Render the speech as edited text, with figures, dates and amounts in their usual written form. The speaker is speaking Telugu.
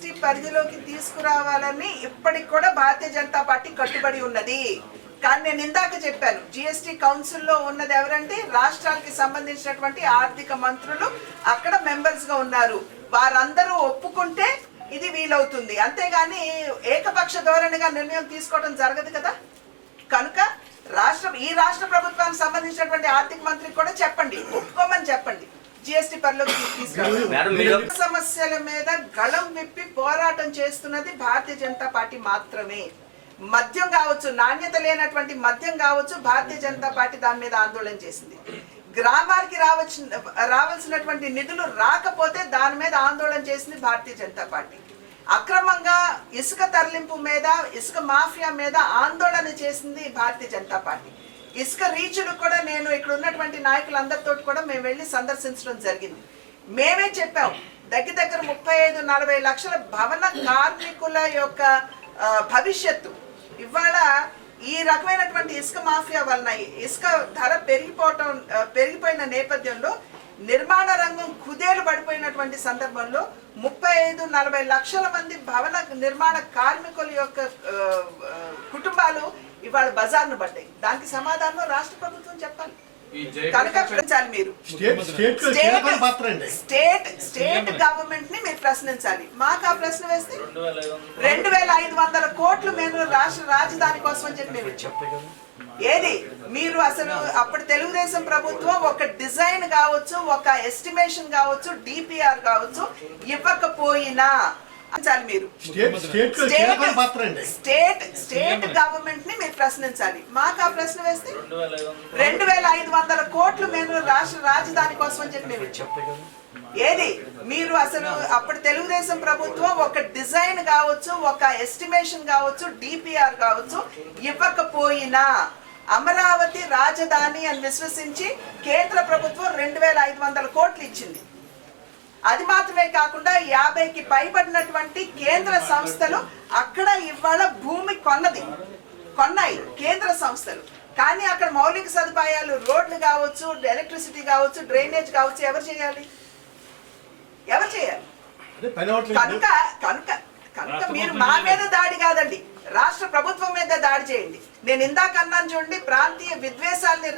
జిఎస్టి పరిధిలోకి తీసుకురావాలని ఇప్పటికి కూడా భారతీయ జనతా పార్టీ కట్టుబడి ఉన్నది. కానీ నేను ఇందాక చెప్పాను, జిఎస్టి కౌన్సిల్లో ఉన్నది ఎవరంటే రాష్ట్రాలకి సంబంధించినటువంటి ఆర్థిక మంత్రులు అక్కడ మెంబర్స్ గా ఉన్నారు. వారందరూ ఒప్పుకుంటే ఇది వీలవుతుంది, అంతేగాని ఏకపక్ష ధోరణిగా నిర్ణయం తీసుకోవడం జరగదు కదా. కనుక ఈ రాష్ట్ర ప్రభుత్వానికి సంబంధించినటువంటి ఆర్థిక మంత్రికి కూడా చెప్పండి, ఒప్పుకోమని చెప్పండి జిఎస్టి పరిలోకి తీసుకురావాలి. సమస్యల మీద గళం విప్పి పోరాటం చేస్తున్నది భారతీయ జనతా పార్టీ మాత్రమే. మద్యం కావచ్చు, నాణ్యత లేనటువంటి మద్యం కావచ్చు, భారతీయ జనతా పార్టీ దాని మీద ఆందోళన చేసింది. గ్రామాలకి రావాల్సినటువంటి నిధులు రాకపోతే దాని మీద ఆందోళన చేసింది భారతీయ జనతా పార్టీ. అక్రమంగా ఇసుక తరలింపు మీద, ఇసుక మాఫియా మీద ఆందోళన చేసింది భారతీయ జనతా పార్టీ. ఇసుక రీచులు కూడా నేను ఇక్కడ ఉన్నటువంటి నాయకులందరితో కూడా మేము వెళ్ళి సందర్శించడం జరిగింది. మేమే చెప్పాం, దగ్గర 35-40 లక్షల భవన కార్మికుల యొక్క భవిష్యత్తు ఇవాళ ఈ రకమైనటువంటి ఇసుక మాఫియా వలన ఇసుక ధర పెరిగిపోయిన నేపథ్యంలో నిర్మాణ రంగం కుదేలు పడిపోయినటువంటి సందర్భంలో 35-40 లక్షల మంది భవన నిర్మాణ కార్మికుల యొక్క కుటుంబాలు ఇవాళ బజార్ను పడ్డాయి. దానికి సమాధానం రాష్ట్ర ప్రభుత్వం చెప్పాలి. కనుక ప్రశ్నించాలి, మీరు స్టేట్ గవర్నమెంట్ ని మీరు ప్రశ్నించాలి. మాకు ఆ ప్రశ్న వేస్తే 2500 కోట్లు మేము రాష్ట్ర రాజధాని కోసం అని చెప్పి మేము ఇచ్చాం. ఏది మీరు అసలు అప్పుడు తెలుగుదేశం ప్రభుత్వం ఒక డిజైన్ కావచ్చు, ఒక ఎస్టిమేషన్ కావచ్చు, డిపిఆర్ కావచ్చు ఇవ్వకపోయినా మీరు స్టేట్ గవర్నమెంట్ ని మీరు ప్రశ్నించాలి. మాకు ఆ ప్రశ్న వేస్తే 2500 కోట్లు మేము రాష్ట్ర రాజధాని కోసం అని చెప్పి మేము ఇచ్చాం. ఏది మీరు అసలు అప్పుడు తెలుగుదేశం ప్రభుత్వం ఒక డిజైన్ కావచ్చు, ఒక ఎస్టిమేషన్ కావచ్చు, డిపిఆర్ కావచ్చు ఇవ్వకపోయినా అమరావతి రాజధాని అని విశ్వసించి కేంద్ర ప్రభుత్వం 2500 కోట్లు ఇచ్చింది. అది మాత్రమే కాకుండా 50కి పైబడినటువంటి కేంద్ర సంస్థలు అక్కడ ఇవాళ భూమి కొన్నాయి కేంద్ర సంస్థలు. కానీ అక్కడ మౌలిక సదుపాయాలు, రోడ్లు కావచ్చు, ఎలక్ట్రిసిటీ కావచ్చు, డ్రైనేజ్ కావచ్చు ఎవరు చేయాలి? కనుక మీరు మా మీద దాడి కాదండి, రాష్ట్ర ప్రభుత్వం మీద దాడి చేయండి. నేను ఇందాక అన్నాను చూడండి, ప్రాంతీయ విద్వేషాలని